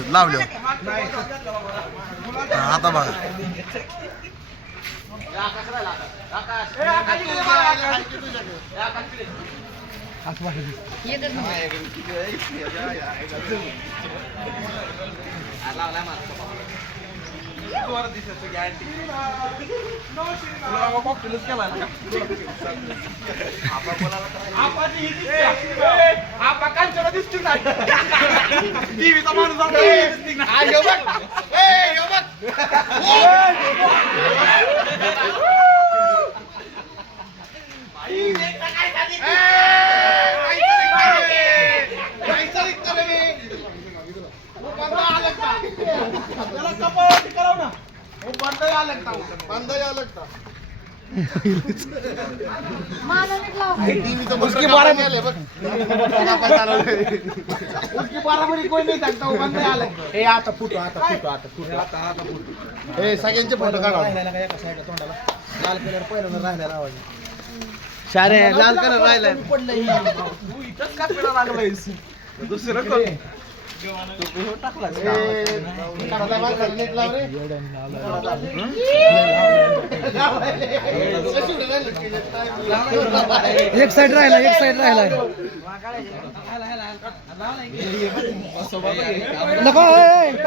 लावलं आता बघा उसकी बराबरी कोण नाही सांगता बंद आलं हे आता फुटो हे सगळ्यांचे फोटो काढा तोंडाला लाल कलर पहिल्यांदा राहिला आवाज शारे लाल कलर राहिलाय तू इथंच का पेडा लागलायस दुसरं कोण एक साइड राहिला नको काय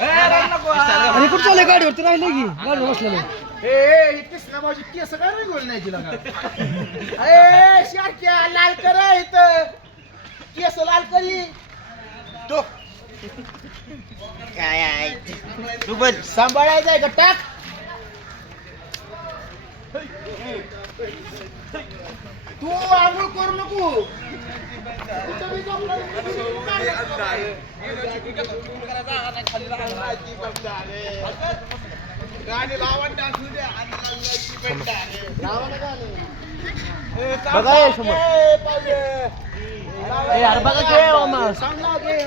अरे कुठं चालले गाडीवरती राहिले की गाडीवर बसलेले कृष्णाबाजी केस काय रे गोल नाही तिला अरे शाक्या लाल कर इथं केस लाल करी तो काय आहे तू बस सांभाळायचं आहे का टाक तू आंघोळ करू नको गाणी लावून टाकू दे बघा